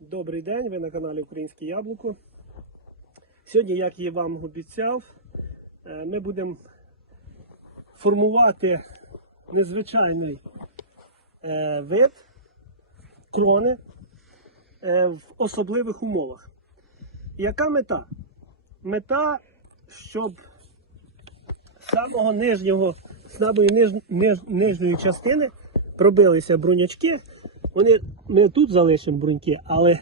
Добрий день, ви на каналі Українське Яблуко. Сьогодні, як я вам обіцяв, е, ми будемо формувати незвичайний е, вид крони е, в особливих умовах. Яка мета? Мета, щоб з самого нижнього, з самої ниж, ниж, нижньої частини пробилися брунячки. Вони ми тут залишимо бруньки, але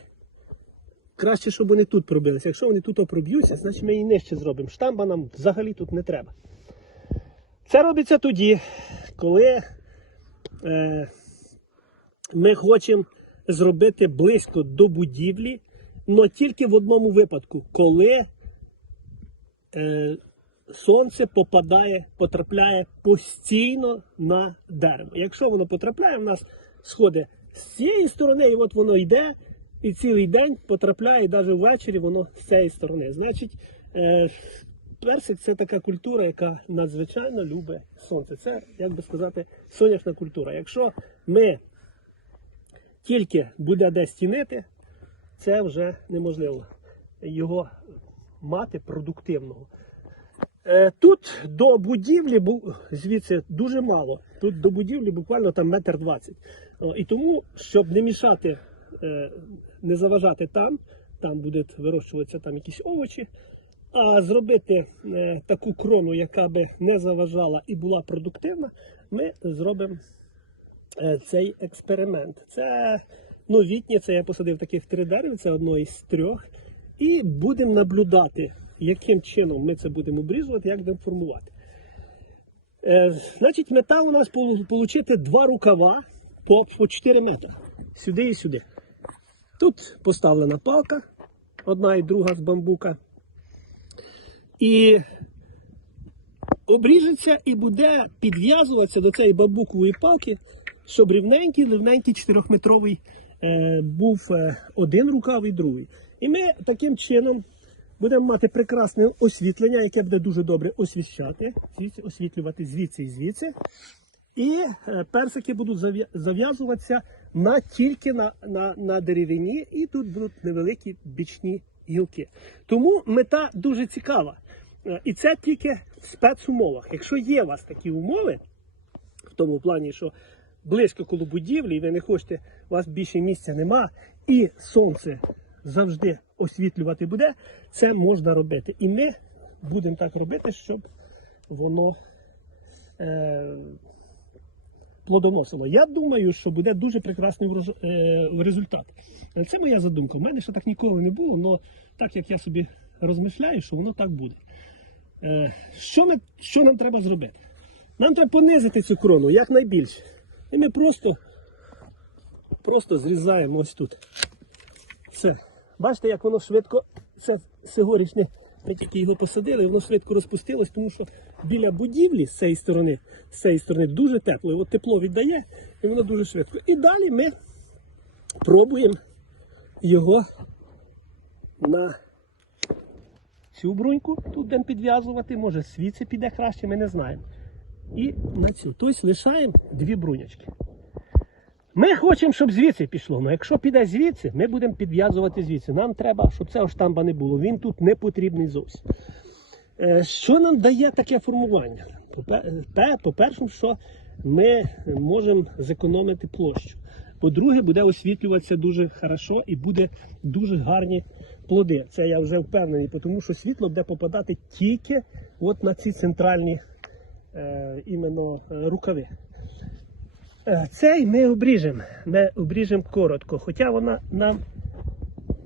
краще, щоб вони тут пробилися. Якщо вони тут проб'ються, значить ми і нижче зробимо. Штамба нам взагалі тут не треба. Це робиться тоді, коли е, ми хочемо зробити близько до будівлі, але тільки в одному випадку, коли е, сонце попадає, потрапляє постійно на дерево. Якщо воно потрапляє, в нас сходить з цієї сторони, і от воно йде, і цілий день потрапляє, і навіть ввечері воно з цієї сторони. Значить, е, персик це така культура, яка надзвичайно любить сонце. Це, як би сказати, сонячна культура. Якщо ми тільки буде десь тінити, це вже неможливо його мати продуктивного. Е, Тут до будівлі звідси дуже мало. Тут до будівлі буквально там метр двадцять. І тому, щоб не мішати, е, не заважати там, там будуть вирощуватися там якісь овочі, а зробити е, таку крону, яка би не заважала і була продуктивна, ми зробимо е, цей експеримент. Це новітнє, це я посадив таких три дерева, це одно із трьох. І будемо наблюдати, яким чином ми це будемо обрізувати, як будемо формувати. Е, значить, мета у нас отримати два рукава по, по 4 метри. Сюди і сюди. Тут поставлена палка, одна і друга з бамбука. І обріжеться і буде підв'язуватися до цієї бамбукової палки, щоб рівненький, рівненький 4-метровий е, був е, один рукав і другий. І ми таким чином будемо мати прекрасне освітлення, яке буде дуже добре освіщати, освітлювати звідси і звідси. І е, персики будуть зав'язуватися на, тільки на, на, на деревині, і тут будуть невеликі бічні гілки. Тому мета дуже цікава. Е, І це тільки в спецумовах. Якщо є у вас такі умови, в тому плані, що близько коло будівлі, і ви не хочете, у вас більше місця нема, і сонце завжди освітлювати буде, це можна робити. І ми будемо так робити, щоб воно е, плодоносило. Я думаю, що буде дуже прекрасний е, результат. Е, Це моя задумка. У мене ще так ніколи не було, але так як я собі розмишляю, що воно так буде. Е, що, ми, що нам треба зробити? Нам треба понизити цю крону якнайбільше. І ми просто, просто зрізаємо ось тут. Все. Бачите, як воно швидко, це сигорічне, ми тільки його посадили, воно швидко розпустилось, тому що біля будівлі з цієї сторони, з цієї сторони дуже тепло. От тепло віддає, і воно дуже швидко. І далі ми пробуємо його на цю бруньку тут будемо підв'язувати, може свіці піде краще, ми не знаємо. І на цю. Тобто лишаємо дві брунячки. Ми хочемо, щоб звідси пішло. але якщо піде звідси, ми будемо підв'язувати звідси. Нам треба, щоб цього штамба не було. Він тут не потрібний зовсім. Е, Що нам дає таке формування? По-перше, що ми можемо зекономити площу. По-друге, буде освітлюватися дуже хорошо і буде дуже гарні плоди. Це я вже впевнений, тому що світло буде попадати тільки от на ці центральні е, іменно е, рукави. Е, Цей ми обріжемо. Ми обріжемо коротко. Хоча вона нам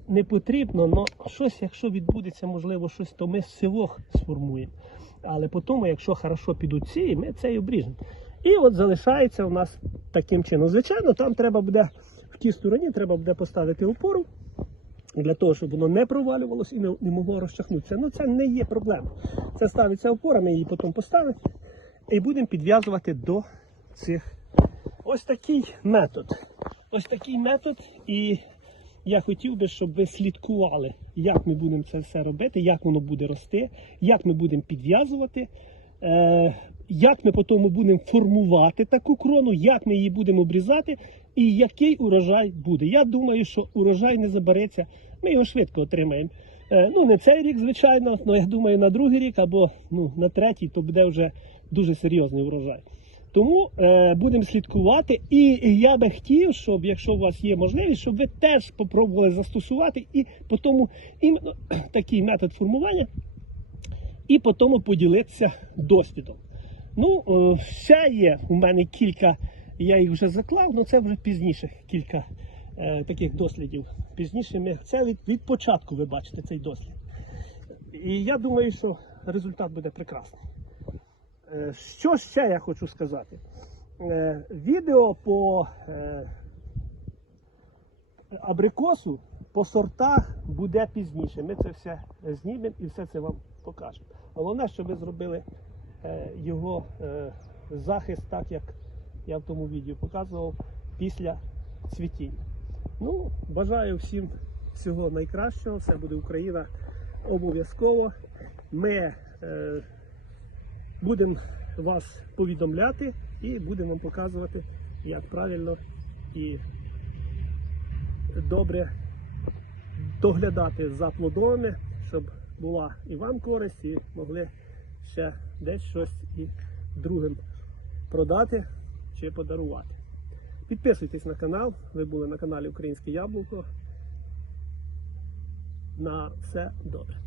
не потрібно, але щось, якщо відбудеться, можливо, щось, то ми сивох сформуємо. Але потім, якщо хорошо підуть ці, ми цей обріжемо. І от залишається у нас таким чином. Звичайно, там треба буде в тій стороні треба буде поставити опору для того, щоб воно не провалювалося і не, не могло розчахнутися. Ну це не є проблема. Це ставиться опора, ми її потім поставимо і будемо підв'язувати до цих. Ось такий метод. Ось такий метод, і я хотів би, щоб ви слідкували, як ми будемо це все робити, як воно буде рости, як ми будемо підв'язувати, е, як ми потім будемо формувати таку крону, як ми її будемо обрізати. і який урожай буде. Я думаю, що урожай не забереться, ми його швидко отримаємо. Е, Ну, не цей рік, звичайно, але я думаю, на другий рік або ну, на третій, то буде вже дуже серйозний урожай. Тому е, будемо слідкувати. І я би хотів, щоб якщо у вас є можливість, щоб ви теж спробували застосувати і по тому іменно такий метод формування, і по тому поділитися досвідом. Ну, е, ще є у мене кілька, я їх вже заклав, але це вже пізніше кілька е, таких дослідів. Пізніше ми це від, від початку ви бачите цей дослід. І я думаю, що результат буде прекрасний. Е, Що ще я хочу сказати? Е, Відео по е, абрикосу, по сортах буде пізніше. Ми це все знімемо і все це вам покажемо. Головне, щоб ви зробили його захист, так як я в тому відео показував, після цвітіння. Ну, бажаю всім всього найкращого. Все буде Україна обов'язково. Ми будемо вас повідомляти і будемо вам показувати, як правильно і добре доглядати за плодовими, щоб була і вам користь, і могли ще десь щось і другим продати чи подарувати. Підписуйтесь на канал. Ви були на каналі Українське Яблуко. На все добре.